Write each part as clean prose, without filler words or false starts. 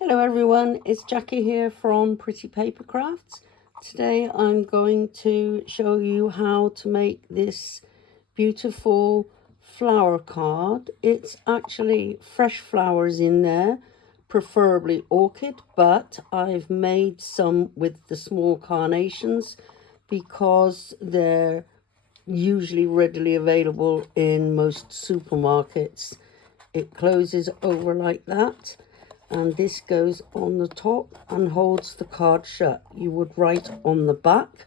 Hello everyone, it's Jacky here from Pretty Paper Crafts. Today I'm going to show you how to make this beautiful flower card. It's actually fresh flowers in there, preferably orchid, but I've made some with the small carnations because they're usually readily available in most supermarkets. It closes over like that, and this goes on the top and holds the card shut. You would write on the back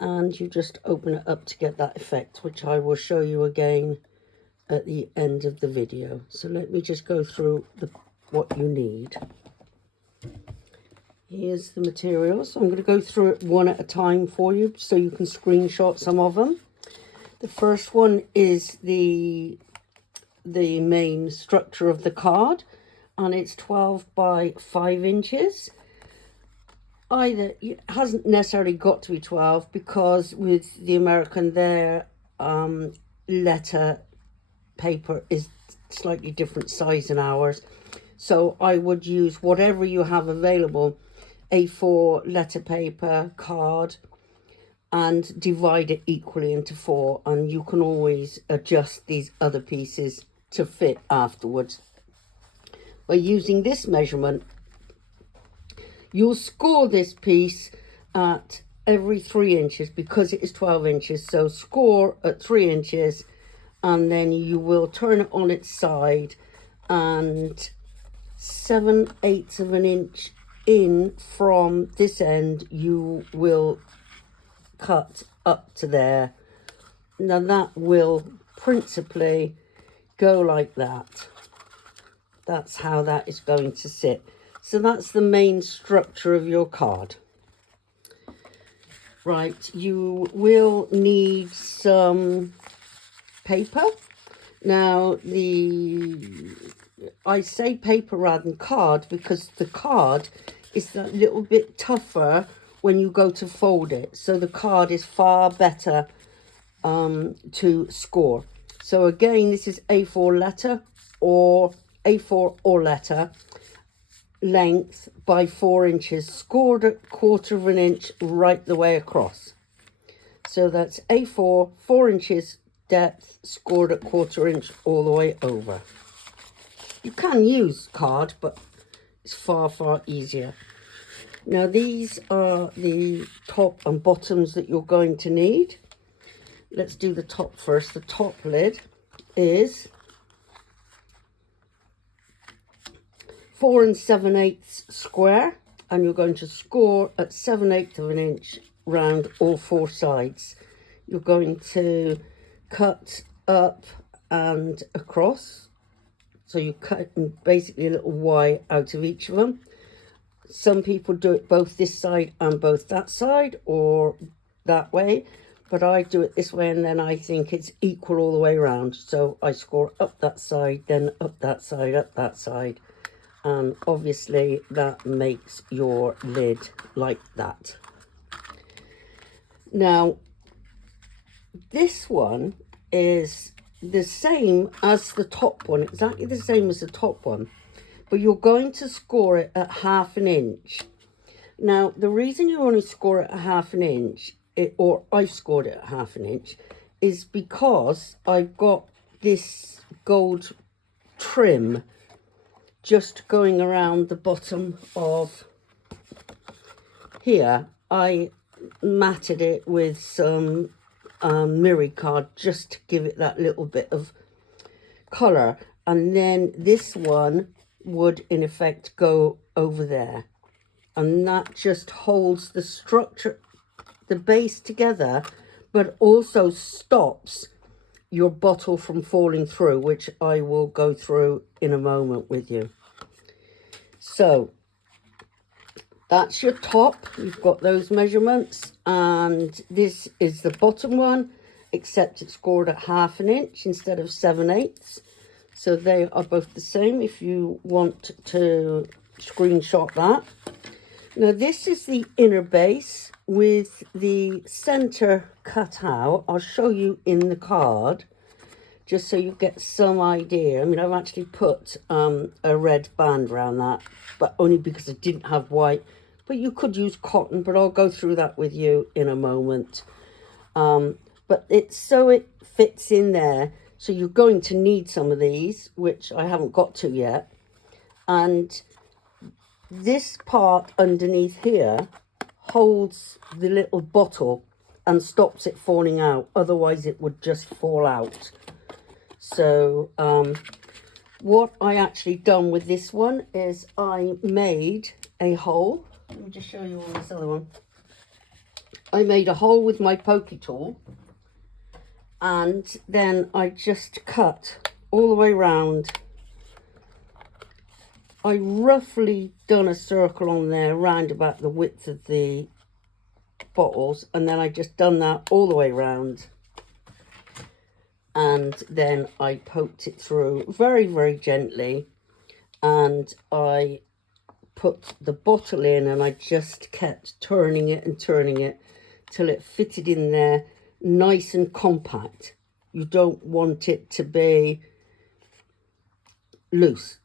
and you just open it up to get that effect, which I will show you again at the end of the video. So let me just go through what you need. Here's the materials. I'm going to go through it one at a time for you so you can screenshot some of them. The first one is the main structure of the card, and it's 12 by 5 inches. It hasn't necessarily got to be 12 because with the American their letter paper is slightly different size than ours, so I would use whatever you have available, A4 letter paper card, and divide it equally into 4, and you can always adjust these other pieces to fit afterwards. By using this measurement, you'll score this piece at every 3 inches because it is 12 inches. So score at 3 inches, and then you will turn it on its side, and 7/8 of an inch in from this end you will cut up to there. Now that will principally go like that. That's how that is going to sit. So that's the main structure of your card. Right, you will need some paper. Now, I say paper rather than card because the card is a little bit tougher when you go to fold it. So the card is far better to score. So again, this is A4 letter or A4 or letter, length by 4 inches, scored at 1/4 inch right the way across. So that's A4, 4 inches depth, scored at 1/4 inch all the way over. You can use card, but it's far easier. Now these are the top and bottoms that you're going to need. Let's do the top first. The top lid is 4 7/8 square, and you're going to score at 7/8 of an inch round all 4 sides. You're going to cut up and across, so you cut basically a little Y out of each of them. Some people do it both this side and both that side, or that way, but I do it this way, and then I think it's equal all the way around. So I score up that side, then up that side, up that side, and obviously that makes your lid like that. Now this one is the same as the top one, exactly the same as the top one, but you're going to score it at 1/2 inch. Now the reason you only score it at 1/2 inch, or I've scored it at 1/2 inch, is because I've got this gold trim just going around the bottom of here. I matted it with some mirror card just to give it that little bit of colour, and then this one would in effect go over there, and that just holds the structure, the base together, but also stops your bottle from falling through, which I will go through in a moment with you. So that's your top. You've got those measurements, and this is the bottom one, except it's scored at 1/2 inch instead of 7/8. So they are both the same if you want to screenshot that. Now this is the inner base with the center cut out. I'll show you in the card. just so you get some idea. I mean, I've actually put a red band around that, but only because I didn't have white. But you could use cotton, but I'll go through that with you in a moment. But it's so it fits in there. So you're going to need some of these, which I haven't got to yet. And this part underneath here holds the little bottle and stops it falling out. Otherwise, it would just fall out. So what I actually done with this one is I made a hole. Let me just show you on this other one. I made a hole with my pokey tool, and then I just cut all the way around. I roughly done a circle on there round about the width of the bottles, and then I just done that all the way around, and then I poked it through very, very gently, and I put the bottle in, and I just kept turning it and turning it till it fitted in there nice and compact. You don't want it to be loose,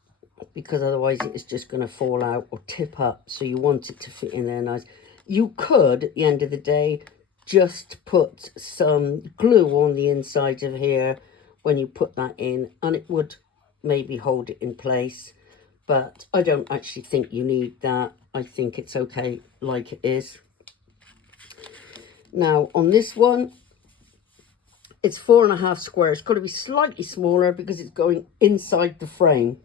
because otherwise it's just going to fall out or tip up. So you want it to fit in there nice. You could, at the end of the day, just put some glue on the inside of here when you put that in, and it would maybe hold it in place. But I don't actually think you need that. I think it's okay like it is. Now, on this one, it's 4.5 square. It's got to be slightly smaller because it's going inside the frame.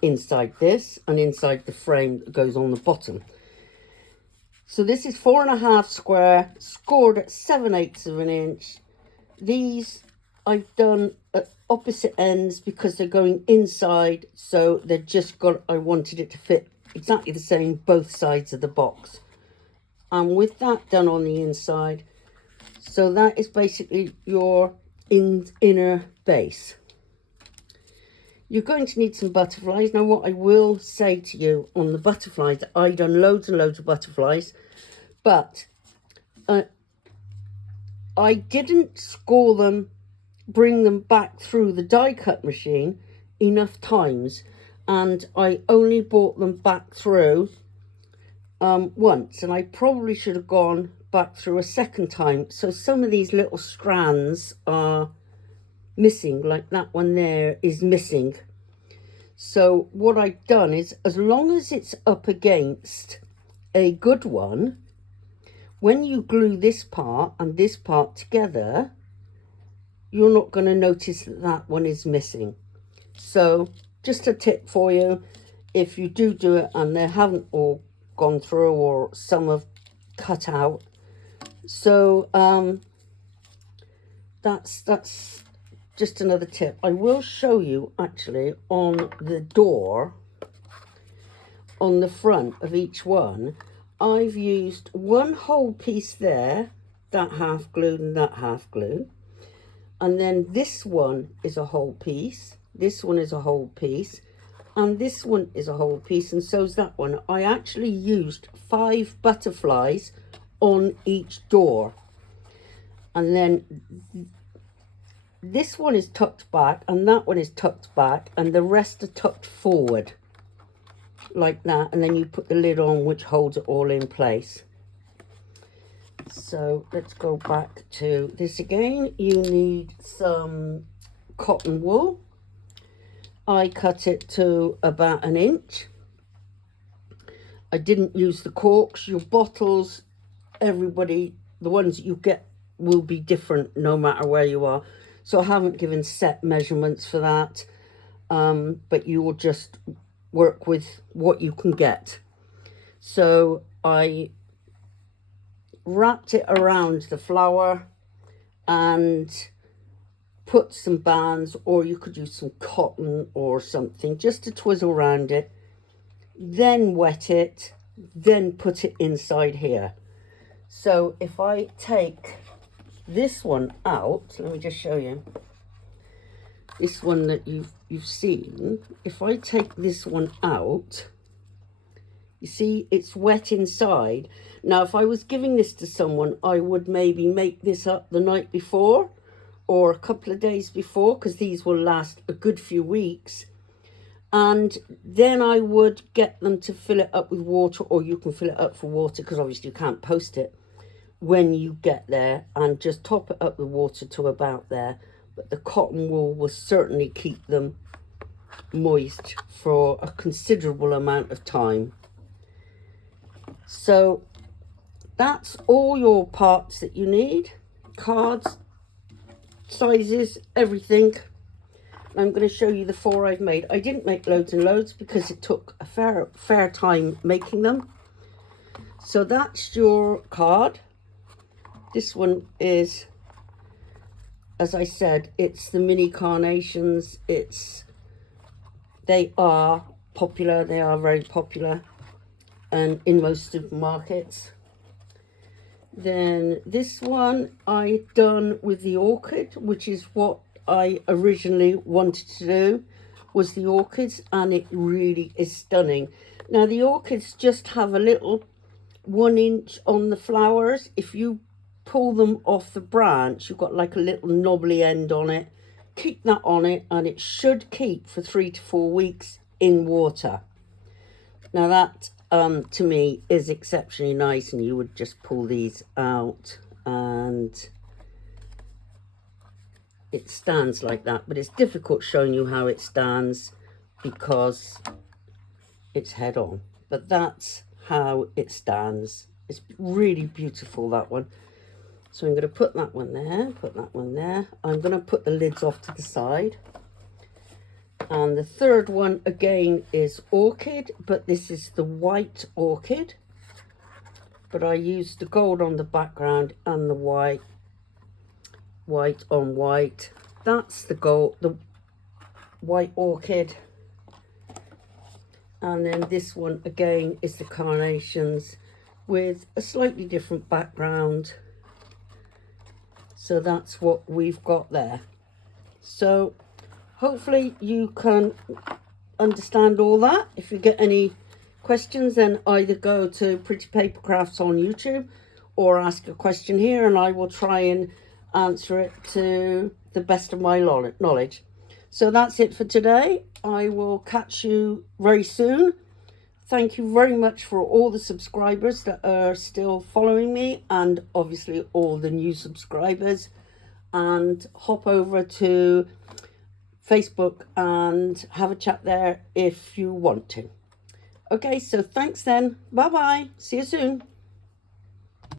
Inside this and inside the frame that goes on the bottom. So this is 4.5 square, scored at 7/8 of an inch. These I've done at opposite ends because they're going inside, so they're just got, I wanted it to fit exactly the same both sides of the box. And with that done on the inside, so that is basically your inner base. You're going to need some butterflies. Now, what I will say to you on the butterflies, I've done loads and loads of butterflies, but I didn't score them, bring them back through the die cut machine enough times, and I only brought them back through once, and I probably should have gone back through a second time. So some of these little strands are missing, like that one there is missing. So what I've done is, as long as it's up against a good one, when you glue this part and this part together, you're not going to notice that that one is missing. So just a tip for you, if you do it and they haven't all gone through or some have cut out. So that's just another tip. I will show you actually on the door, on the front of each one, I've used one whole piece there, that half glued and that half glued. And then this one is a whole piece, this one is a whole piece, and this one is a whole piece, and so is that one. I actually used 5 butterflies on each door. And then this one is tucked back and that one is tucked back, and the rest are tucked forward like that, and then you put the lid on, which holds it all in place. So let's go back to this again. You need some cotton wool. I cut it to about 1 inch. I didn't use the corks. Your bottles, everybody, the ones that you get will be different no matter where you are. So I haven't given set measurements for that, but you will just work with what you can get. So I wrapped it around the flower and put some bands, or you could use some cotton or something just to twizzle around it, then wet it, then put it inside here. So if I take this one out, let me just show you this one that you've seen. If I take this one out, you see it's wet inside. Now if I was giving this to someone, I would maybe make this up the night before or a couple of days before, because these will last a good few weeks. And then I would get them to fill it up with water, or you can fill it up for water because obviously you can't post it when you get there, and just top it up with water to about there. But the cotton wool will certainly keep them moist for a considerable amount of time. So that's all your parts that you need. Cards, sizes, everything. I'm going to show you the 4 I've made. I didn't make loads and loads because it took a fair time making them. So that's your card. This one is, as I said, it's the mini carnations. They are popular. They are very popular and in most supermarkets. Then this one I done with the orchid, which is what I originally wanted to do, was the orchids, and it really is stunning. Now the orchids just have a little 1 inch on the flowers. If you pull them off the branch, you've got like a little knobbly end on it. Keep that on it, and it should keep for 3 to 4 weeks in water. Now that to me is exceptionally nice, and you would just pull these out and it stands like that. But it's difficult showing you how it stands because it's head on, but that's how it stands. It's really beautiful, that one. So I'm going to put that one there, put that one there. I'm going to put the lids off to the side. And the third one again is orchid, but this is the white orchid. But I used the gold on the background and the white on white. That's the gold, the white orchid. And then this one again is the carnations with a slightly different background. So that's what we've got there. So hopefully you can understand all that. If you get any questions, then either go to Pretty Paper Crafts on YouTube or ask a question here, and I will try and answer it to the best of my knowledge. So that's it for today. I will catch you very soon. Thank you very much for all the subscribers that are still following me, and obviously all the new subscribers. And hop over to Facebook and have a chat there if you want to. Okay, so thanks then. Bye-bye. See you soon.